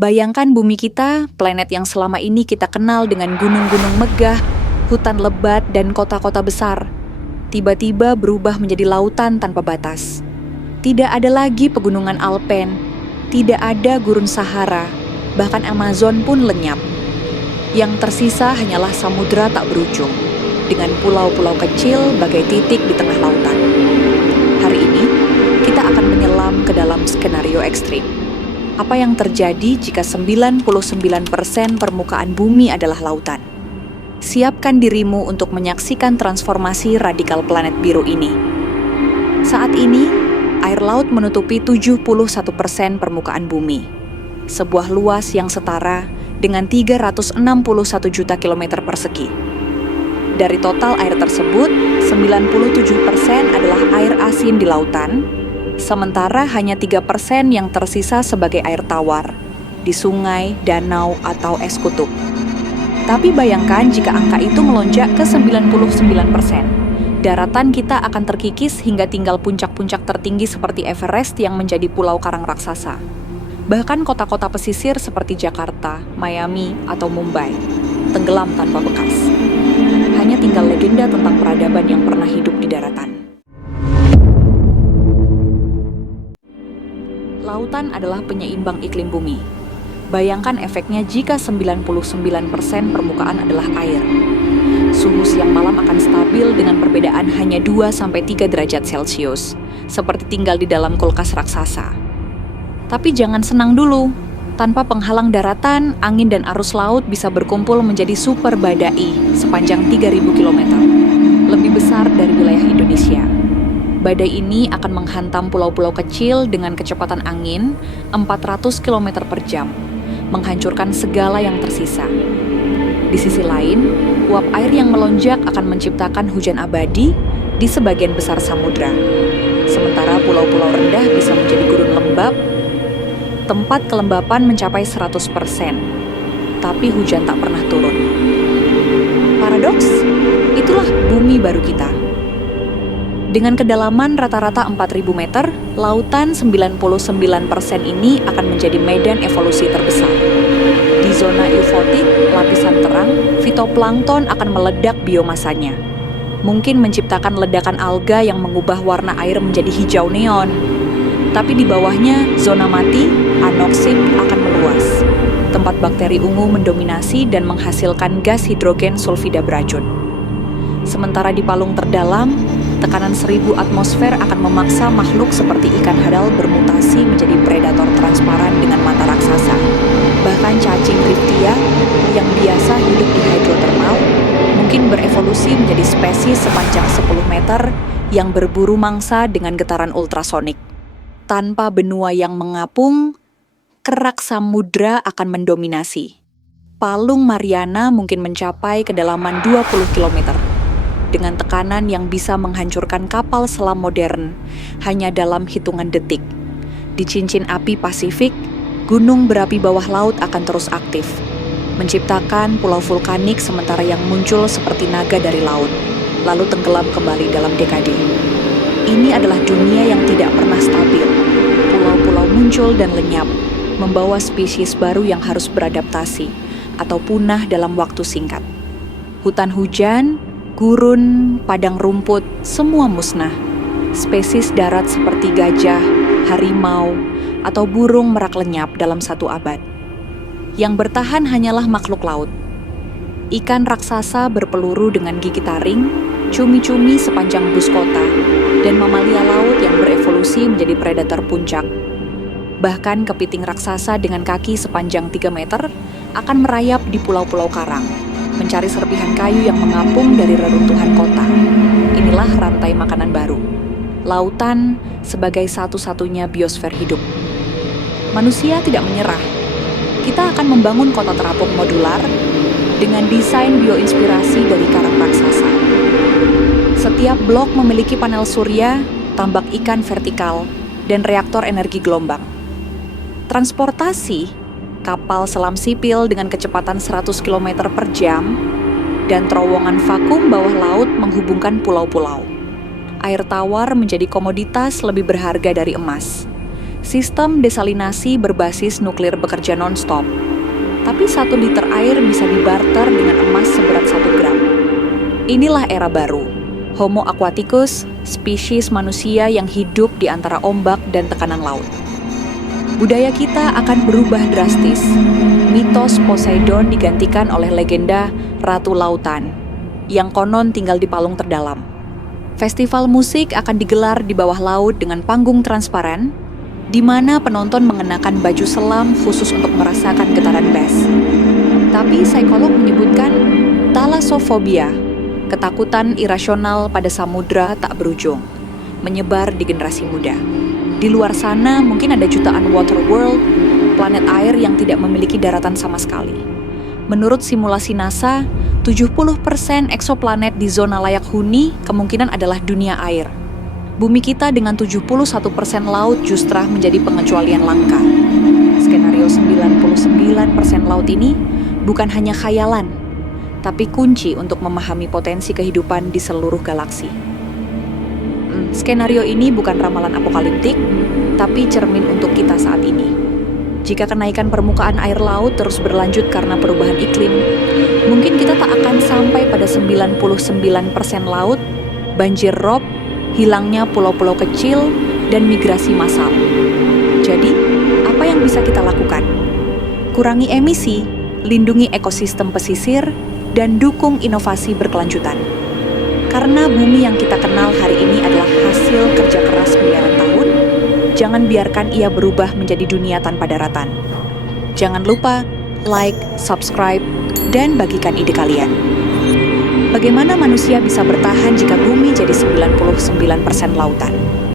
Bayangkan bumi kita, planet yang selama ini kita kenal dengan gunung-gunung megah, hutan lebat, dan kota-kota besar. Tiba-tiba berubah menjadi lautan tanpa batas. Tidak ada lagi pegunungan Alpen, tidak ada gurun Sahara, bahkan Amazon pun lenyap. Yang tersisa hanyalah samudera tak berujung, dengan pulau-pulau kecil bagai titik di tengah lautan. Hari ini, kita akan menyelam ke dalam skenario ekstrim. Apa yang terjadi jika 99% permukaan bumi adalah lautan? Siapkan dirimu untuk menyaksikan transformasi radikal planet biru ini. Saat ini, air laut menutupi 71% permukaan bumi. Sebuah luas yang setara dengan 361 juta kilometer persegi. Dari total air tersebut, 97% adalah air asin di lautan, sementara hanya 3% yang tersisa sebagai air tawar, di sungai, danau, atau es kutub. Tapi bayangkan jika angka itu melonjak ke 99%. Daratan kita akan terkikis hingga tinggal puncak-puncak tertinggi seperti Everest yang menjadi pulau karang raksasa. Bahkan kota-kota pesisir seperti Jakarta, Miami, atau Mumbai tenggelam tanpa bekas. Hanya tinggal legenda tentang peradaban yang pernah hidup di daratan. Lautan adalah penyeimbang iklim bumi. Bayangkan efeknya jika 99% permukaan adalah air. Suhu siang malam akan stabil dengan perbedaan hanya 2-3 derajat Celcius, seperti tinggal di dalam kulkas raksasa. Tapi jangan senang dulu. Tanpa penghalang daratan, angin dan arus laut bisa berkumpul menjadi super badai sepanjang 3.000 km, lebih besar dari wilayah Indonesia. Badai ini akan menghantam pulau-pulau kecil dengan kecepatan angin 400 km per jam, menghancurkan segala yang tersisa. Di sisi lain, uap air yang melonjak akan menciptakan hujan abadi di sebagian besar samudra. Sementara pulau-pulau rendah bisa menjadi gurun lembab, tempat kelembapan mencapai 100%, tapi hujan tak pernah turun. Paradoks, itulah bumi baru kita. Dengan kedalaman rata-rata 4.000 meter, lautan 99% ini akan menjadi medan evolusi terbesar. Di zona eufotik, lapisan terang, fitoplankton akan meledak biomasanya. Mungkin menciptakan ledakan alga yang mengubah warna air menjadi hijau neon. Tapi di bawahnya, zona mati, anoksik akan meluas. Tempat bakteri ungu mendominasi dan menghasilkan gas hidrogen sulfida beracun. Sementara di palung terdalam, tekanan 1000 atmosfer akan memaksa makhluk seperti ikan hadal bermutasi menjadi predator transparan dengan mata raksasa. Bahkan cacing riftia yang biasa hidup di hidrotermal mungkin berevolusi menjadi spesies sepanjang 10 meter yang berburu mangsa dengan getaran ultrasonik. Tanpa benua yang mengapung, kerak samudra akan mendominasi. Palung Mariana mungkin mencapai kedalaman 20 km. Dengan tekanan yang bisa menghancurkan kapal selam modern hanya dalam hitungan detik. Di cincin api Pasifik, gunung berapi bawah laut akan terus aktif, menciptakan pulau vulkanik sementara yang muncul seperti naga dari laut, lalu tenggelam kembali dalam dekade. Ini adalah dunia yang tidak pernah stabil. Pulau-pulau muncul dan lenyap, membawa spesies baru yang harus beradaptasi atau punah dalam waktu singkat. Hutan hujan, gurun, padang rumput, semua musnah. Spesies darat seperti gajah, harimau, atau burung merak lenyap dalam 1 abad. Yang bertahan hanyalah makhluk laut. Ikan raksasa berpeluru dengan gigi taring, cumi-cumi sepanjang bus kota, dan mamalia laut yang berevolusi menjadi predator puncak. Bahkan kepiting raksasa dengan kaki sepanjang 3 meter akan merayap di pulau-pulau karang, mencari serpihan kayu yang mengapung dari reruntuhan kota. Inilah rantai makanan baru. Lautan sebagai satu-satunya biosfer hidup. Manusia tidak menyerah. Kita akan membangun kota terapung modular dengan desain bioinspirasi dari karang raksasa. Setiap blok memiliki panel surya, tambak ikan vertikal, dan reaktor energi gelombang. Transportasi, kapal selam sipil dengan kecepatan 100 km per jam, dan terowongan vakum bawah laut menghubungkan pulau-pulau. Air tawar menjadi komoditas lebih berharga dari emas. Sistem desalinasi berbasis nuklir bekerja non-stop, tapi 1 liter air bisa dibarter dengan emas seberat 1 gram. Inilah era baru, Homo aquaticus, spesies manusia yang hidup di antara ombak dan tekanan laut. Budaya kita akan berubah drastis. Mitos Poseidon digantikan oleh legenda Ratu Lautan, yang konon tinggal di palung terdalam. Festival musik akan digelar di bawah laut dengan panggung transparan, di mana penonton mengenakan baju selam khusus untuk merasakan getaran bass. Tapi psikolog menyebutkan thalassofobia, ketakutan irasional pada samudra tak berujung, menyebar di generasi muda. Di luar sana mungkin ada jutaan water world, planet air yang tidak memiliki daratan sama sekali. Menurut simulasi NASA, 70% eksoplanet di zona layak huni kemungkinan adalah dunia air. Bumi kita dengan 71% laut justru menjadi pengecualian langka. Skenario 99% laut ini bukan hanya khayalan, tapi kunci untuk memahami potensi kehidupan di seluruh galaksi. Skenario ini bukan ramalan apokaliptik, tapi cermin untuk kita saat ini. Jika kenaikan permukaan air laut terus berlanjut karena perubahan iklim, mungkin kita tak akan sampai pada 99% laut, banjir rob, hilangnya pulau-pulau kecil, dan migrasi massal. Jadi, apa yang bisa kita lakukan? Kurangi emisi, lindungi ekosistem pesisir, dan dukung inovasi berkelanjutan. Karena bumi yang kita kenal hari ini adalah hasil kerja keras miliaran tahun, jangan biarkan ia berubah menjadi dunia tanpa daratan. Jangan lupa like, subscribe, dan bagikan ide kalian. Bagaimana manusia bisa bertahan jika bumi jadi 99% lautan?